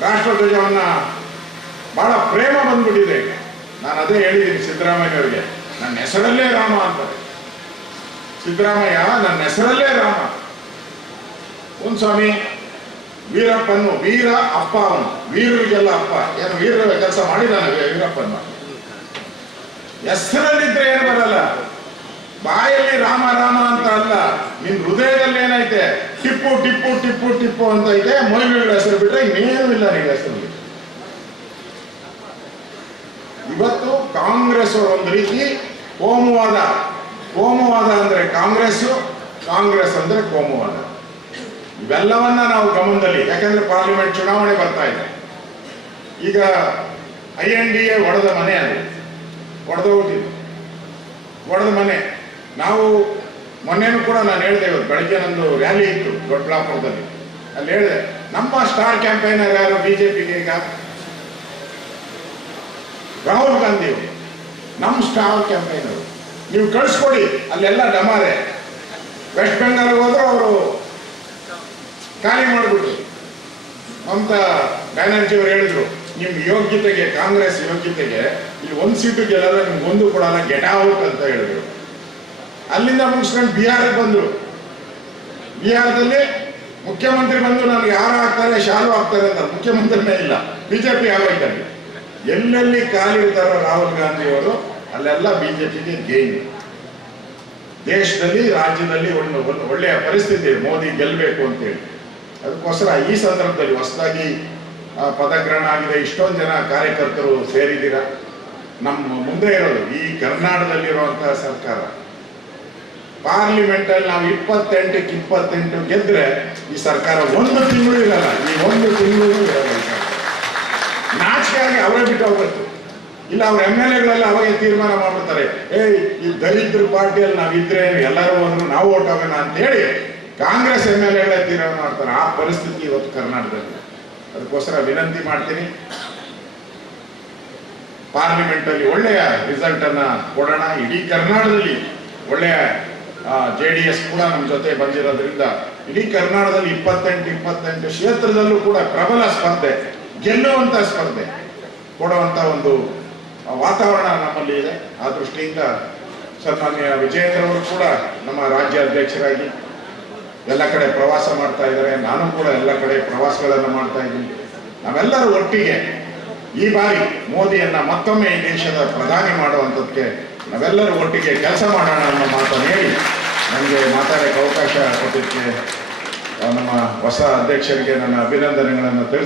ರಾಷ್ಟ್ರಧ್ವಜವನ್ನ ಬಹಳ ಪ್ರೇಮ ಬಂದ್ಬಿಟ್ಟಿದೆ. ನಾನು ಅದೇ ಹೇಳಿದ್ದೀನಿ ಸಿದ್ದರಾಮಯ್ಯವ್ರಿಗೆ ನನ್ನ ಹೆಸರಲ್ಲೇ ರಾಮ ಅಂತಾರೆ. ಸಿದ್ದರಾಮಯ್ಯ, ನನ್ನ ಹೆಸರಲ್ಲೇ ರಾಮ. ಒಂದು ಸ್ವಾಮಿ, ವೀರಪ್ಪನ್ನು, ವೀರ ಅಪ್ಪ ಅವನು ವೀರರಿಗೆಲ್ಲ ಅಪ್ಪ. ಏನು ವೀರರ ಕೆಲಸ ಮಾಡಿದಾನೆ ವೀರಪ್ಪನ ಹೆಸರಲ್ಲಿದ್ರೆ ಏನು ಬರಲ್ಲ. ಬಾಯಲ್ಲಿ ರಾಮ ರಾಮ ಅಂತ ಅಲ್ಲ. ನಿನ್ ಹೃದಯದಲ್ಲಿ ಏನೈತೆ ಟಿಪ್ಪು ಟಿಪ್ಪು ಟಿಪ್ಪು ಟಿಪ್ಪು ಅಂತ ಐತೆ ಮೊಯ್ಲಿಗಳ ಇವತ್ತು ಕಾಂಗ್ರೆಸ್ ಒಂದು ರೀತಿ ಕೋಮುವಾದ. ಕೋಮುವಾದ ಅಂದ್ರೆ ಕಾಂಗ್ರೆಸ್ ಕಾಂಗ್ರೆಸ್ ಅಂದ್ರೆ ಕೋಮುವಾದ. ಇವೆಲ್ಲವನ್ನ ನಾವು ಗಮನದಲ್ಲಿ, ಯಾಕಂದ್ರೆ ಪಾರ್ಲಿಮೆಂಟ್ ಚುನಾವಣೆ ಬರ್ತಾ ಇದೆ. ಈಗ ಐ ಎನ್ ಡಿ ಎ ಒಡೆದ ಮನೆ ಅದು. ಒಡೆದ ಹೋಗಿದ್ದು ಒಡೆದ ಮನೆ. ನಾವು ಮೊನ್ನೆನೂ ಕೂಡ ನಾನು ಹೇಳಿದೆ ಇವತ್ತು, ಬೆಳಗ್ಗೆ ನಂದು ರ್ಯಾಲಿ ಇತ್ತು ದೊಡ್ಡಬಳ್ಳಾಪುರದಲ್ಲಿ ಅಲ್ಲಿ ಹೇಳಿದೆ, ನಮ್ಮ ಸ್ಟಾರ್ ಕ್ಯಾಂಪೈನರ್ ಯಾರು? ಬಿಜೆಪಿಗೆ ಈಗ? ರಾಹುಲ್ ಗಾಂಧಿ ಅವರು. ನಮ್ಮ ಸ್ಟಾರ್ ಕ್ಯಾಂಪೇನ್ ನೀವು ಕಳಿಸ್ಕೊಡಿ, ಅಲ್ಲೆಲ್ಲ ಡಮಾರೆ ವೆಸ್ಟ್ ಬೆಂಗಾಲ್ ಹೋದ್ರೆ ಅವರು ಖಾಲಿ ಮಾಡಿಬಿಟ್ರು. ಅಂತ ಬ್ಯಾನರ್ಜಿ ಅವರು ಹೇಳಿದ್ರು ನಿಮ್ಮ ಯೋಗ್ಯತೆಗೆ, ಕಾಂಗ್ರೆಸ್ ಯೋಗ್ಯತೆಗೆ ಇಲ್ಲಿ ಒಂದು ಸೀಟು ಗೆಲ್ಲಲ್ಲ ನಿಮ್ಗೆ ಒಂದು ಕೊಡಲ್ಲ ಗೆಟ್ ಔಟ್ ಅಂತ ಹೇಳಿದ್ರು. ಅಲ್ಲಿಂದ ಮುಗಿಸ್ಕೊಂಡು ಬಿಹಾರ್ ಬಂದ್ರು. ಬಿಹಾರದಲ್ಲಿ ಮುಖ್ಯಮಂತ್ರಿ ಬಂದು, ನನಗೆ ಯಾರು ಆಗ್ತಾರೆ ಶಾಲು ಆಗ್ತಾರೆ ಅಂತ. ಮುಖ್ಯಮಂತ್ರಿನೇ ಇಲ್ಲ. ಬಿಜೆಪಿ ಆಗೋಯ್ತಲ್ಲಿ ಎಲ್ಲೆಲ್ಲಿ ಕಾಲಿಡ್ತಾರೋ ರಾಹುಲ್ ಗಾಂಧಿ ಅವರು, ಅಲ್ಲೆಲ್ಲ ಬಿಜೆಪಿಗೆ ಗೇನ್ ದೇಶದಲ್ಲಿ, ರಾಜ್ಯದಲ್ಲಿ ಒಂದು ಒಳ್ಳೆಯ ಪರಿಸ್ಥಿತಿ ಮೋದಿ ಗೆಲ್ಲಬೇಕು ಅಂತೇಳಿ. ಅದಕ್ಕೋಸ್ಕರ ಈ ಸಂದರ್ಭದಲ್ಲಿ ಹೊಸದಾಗಿ ಪದಗ್ರಹಣ ಆಗಿದೆ. ಇಷ್ಟೊಂದು ಜನ ಕಾರ್ಯಕರ್ತರು ಸೇರಿದ್ದೀರ? ನಮ್ಮ ಮುಂದೆ ಇರೋದು, ಈ ಕರ್ನಾಟಕದಲ್ಲಿರುವಂತಹ ಸರ್ಕಾರ. ಪಾರ್ಲಿಮೆಂಟ್ ಅಲ್ಲಿ ನಾವು ಇಪ್ಪತ್ತೆಂಟಕ್ಕೆ ಇಪ್ಪತ್ತೆಂಟು ಗೆದ್ರೆ ಈ ಸರ್ಕಾರ ಒಂದು ತಿಂಗಳು ಇರಲ್ಲ. ಈ ಒಂದು ತಿಂಗಳು ಇರಲ್ಲ ಈ ಸರ್ಕಾರ. ನಾಚಿಕೆಯಾಗಿ ಬಿಟ್ಟು ಹೋಗ್ಬೇಕು ಇಲ್ಲ, ಅವ್ರ ಎಂ ಎಲ್ ಎಗಳೆಲ್ಲ ಅವಾಗೆ ತೀರ್ಮಾನ ಮಾಡ್ಬಿಡ್ತಾರೆ. ಏಯ್, ಈ ದರಿದ್ರ ಪಾರ್ಟಿಯಲ್ಲಿ ನಾವು ಇದ್ರೆ ಎಲ್ಲರೂ ಹೋದ್ರು ನಾವು ಓಟ್ ಹೋಗೋಣ ಅಂತ ಹೇಳಿ ಕಾಂಗ್ರೆಸ್ ಎಂ ಎಲ್ ಎಗಳೇ ತೀರ್ಮಾನ ಮಾಡ್ತಾರೆ. ಆ ಪರಿಸ್ಥಿತಿ ಇವತ್ತು ಕರ್ನಾಟಕದಲ್ಲಿ. ಅದಕ್ಕೋಸ್ಕರ ವಿನಂತಿ ಮಾಡ್ತೀನಿ. ಪಾರ್ಲಿಮೆಂಟ್ ಅಲ್ಲಿ ಒಳ್ಳೆಯ ರಿಸಲ್ಟ್ ಅನ್ನ ಕೊಡೋಣ. ಇಡೀ ಕರ್ನಾಟಕದಲ್ಲಿ ಒಳ್ಳೆಯ ಜೆ ಡಿ ಎಸ್ ಕೂಡ ನಮ್ಮ ಜೊತೆ ಬಂದಿರೋದ್ರಿಂದ ಇಡೀ ಕರ್ನಾಟಕದಲ್ಲಿ ಇಪ್ಪತ್ತೆಂಟು ಇಪ್ಪತ್ತೆಂಟು ಕ್ಷೇತ್ರದಲ್ಲೂ ಕೂಡ ಪ್ರಬಲ ಸ್ಪರ್ಧೆ, ಗೆಲ್ಲುವಂತ ಸ್ಪರ್ಧೆ. ಕೊಡುವಂತ ಒಂದು ವಾತಾವರಣ ನಮ್ಮಲ್ಲಿ ಇದೆ. ಆ ದೃಷ್ಟಿಯಿಂದ ಸನ್ಮಾನ್ಯ ವಿಜಯೇಂದ್ರ ಅವರು ಕೂಡ ನಮ್ಮ ರಾಜ್ಯ ಅಧ್ಯಕ್ಷರಾಗಿ ಎಲ್ಲ ಕಡೆ ಪ್ರವಾಸ ಮಾಡ್ತಾ ಇದ್ದಾರೆ. ನಾನು ಕೂಡ ಎಲ್ಲ ಕಡೆ ಪ್ರವಾಸಗಳನ್ನು ಮಾಡ್ತಾ ಇದ್ದೀನಿ. ನಾವೆಲ್ಲರೂ ಒಟ್ಟಿಗೆ ಈ ಬಾರಿ ಮೋದಿಯನ್ನ ಮತ್ತೊಮ್ಮೆ ಈ ದೇಶದ ಪ್ರಧಾನಿ ಮಾಡುವಂಥದ್ದಕ್ಕೆ ನಾವೆಲ್ಲರೂ ಒಟ್ಟಿಗೆ ಕೆಲಸ ಮಾಡೋಣ ಅನ್ನೋ ಮಾತನ್ನು ಹೇಳಿ ನನಗೆ ಮಾತಾಡೋಕ್ಕೆ ಅವಕಾಶ ಕೊಟ್ಟಿದ್ದಕ್ಕೆ ನಮ್ಮ ಹೊಸ ಅಧ್ಯಕ್ಷರಿಗೆ ನನ್ನ ಅಭಿನಂದನೆಗಳನ್ನು ತಿಳಿಸಿ